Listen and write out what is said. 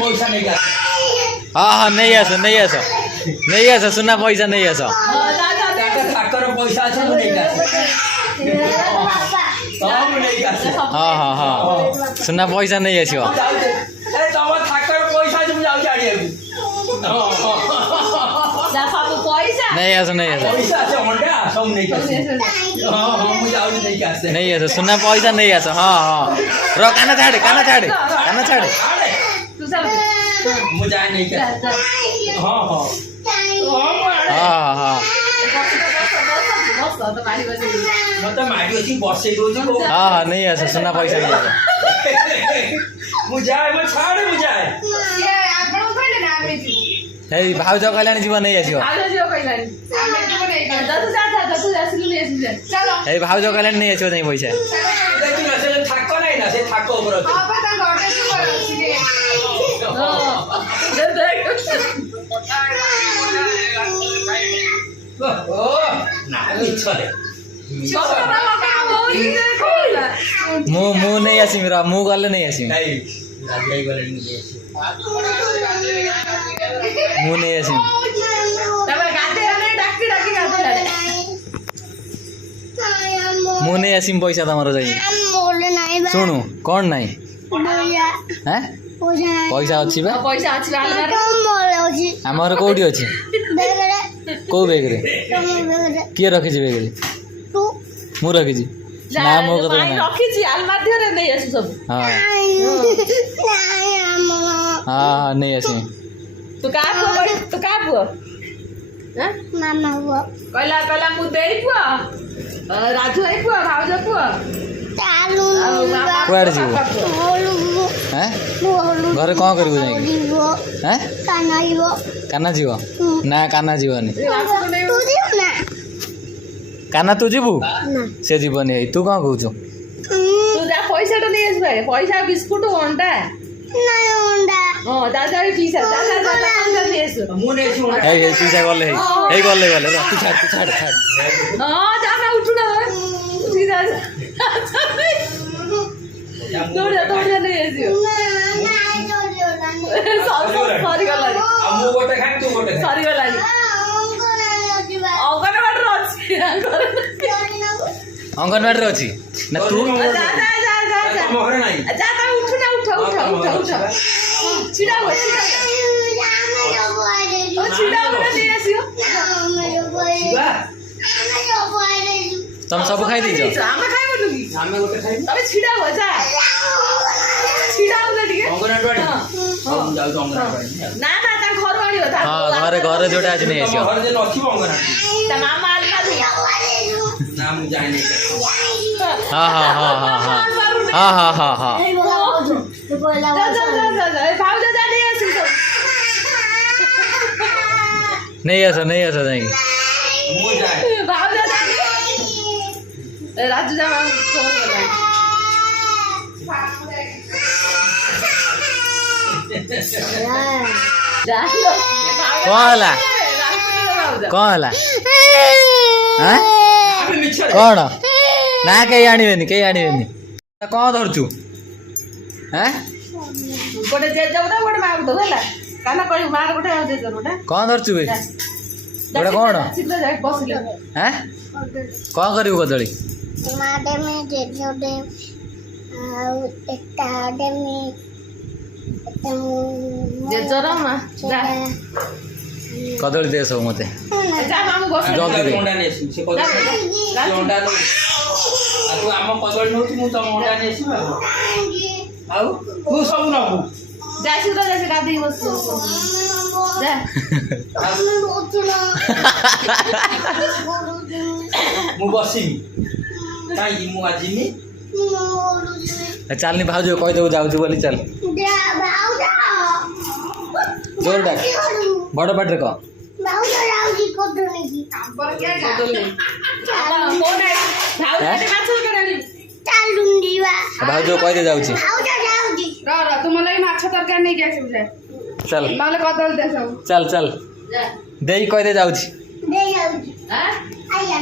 पैसा नहीं आस हाँ हाँ नहीं आस सुना पैसा नहीं आस ठाकर पैसा अच्छे नहीं आस सब नहीं आस हाँ हाँ हाँ सुना पैसा नहीं आस अरे तुम ठाकर पैसा तुम जाओ जाड़ी नहीं आस पैसा अच्छे अंडा सब नहीं आस हां हां मुझे जाओ नहीं आस नहीं आस सुना पैसा नहीं आस हाँ हाँ रो काना छाड़े मुझे नहीं आस हां हां हाँ हाँ मत माडी अछि बसे दोजी को हाँ हाँ नहीं आस सुना पैसा नहीं आस मुझे छाड़े मुझे हे भाउज कहलानी जीवन नहीं आसियो हे भाउज कहलानी नहीं आसियो नहीं पैसा देखि न से ठाक नै न से ठाक ऊपर अछि ओ ना मिछरे मु नहीं आसी मेरा मु गले नहीं आसी नहीं राजाई गले नहीं आसी मु नहीं आसी मु नहीं आसी पैसा तमरो जाई सुनु कौन नहीं हैं पैसा अच्छी बा हमर कोठी अछि को बेग रे किए रखी छी बेग रे मु रखी छी ना मो कतो ना रखी छी अलमारी रे नहीं आसु सब हां हां नहीं आसी तू का पुओ हैं मामा वो कहला मु देई पुओ राजू आई पुओ भाउज पुओ चालू कुआड़ जीव हैं घर कौन करिबो जाई हैं काना जीव ना काना जीवनी काना तू जीवु से जीवनी तू कौन कहू तू जा पैसा तो नहीं आस भाई पैसा बिस्कुट अंडा हां दादा पीसा दादा नहीं आस मु नहीं छु हे पीसा गले हे गले तू छाड़ हां जाना उठ ना सीधा दौड़ नहीं आसियो सॉरी गला मु गोटे खाइ तू गोटे सॉरी गला अंगनवाड़ी रे अछि ना तू तुम घरे नहीं जा उठ छिड़ा हो नहीं आसियो तुम सब खाई दी जो आमे खाइबो लगी आमे गोटे खाइ तबे छिड़ा हो जा छिड़ा हो लगी अंगनवाड़ी हम जाउ अंगनवाड़ी ना ता घर आनी हो हां घरे जोटा आज नहीं आसियो घर जे नथि अंगनवाड़ी ता मामा अलमा ना मु जाय नहीं हां भाउज जा नहीं आसी नहीं आस नहीं मु जाय भाउज जा राजू जा फोन लगा कौन हला हैं आमे मिछरे कौन ना कहीं आनिबेनी कौन धरचु हैं गोटे जे जाउडा गोटे मार दो होला काना करी मार गोटे आ जे गोटे कौन धरचु बे गोटे कौन सीधा जाके बसले हैं कौन करिबो कदली माडे में जे जोडे एकटा आडे में जे जरमा जा कदली दे सब मते जा मामू बस जल्दी दे अंडा नेसु से कदली अंडा नो तू आम कदली नो मु तम अंडा नेसु आउ तू सब नबु जा सीधा जा गादी बस जा मु बसिमी काई मु आजिमी चलनी भाउज कह देबो जाउछु बोली चल जोर डाक बड़ पाटरे कह भाउज कह दे जाउछि तुम लगे माछ तरकारी नहीं क्या सब चल नले कदल दे सब चल देई कह दे जाउछि दे जाउछि हां आइया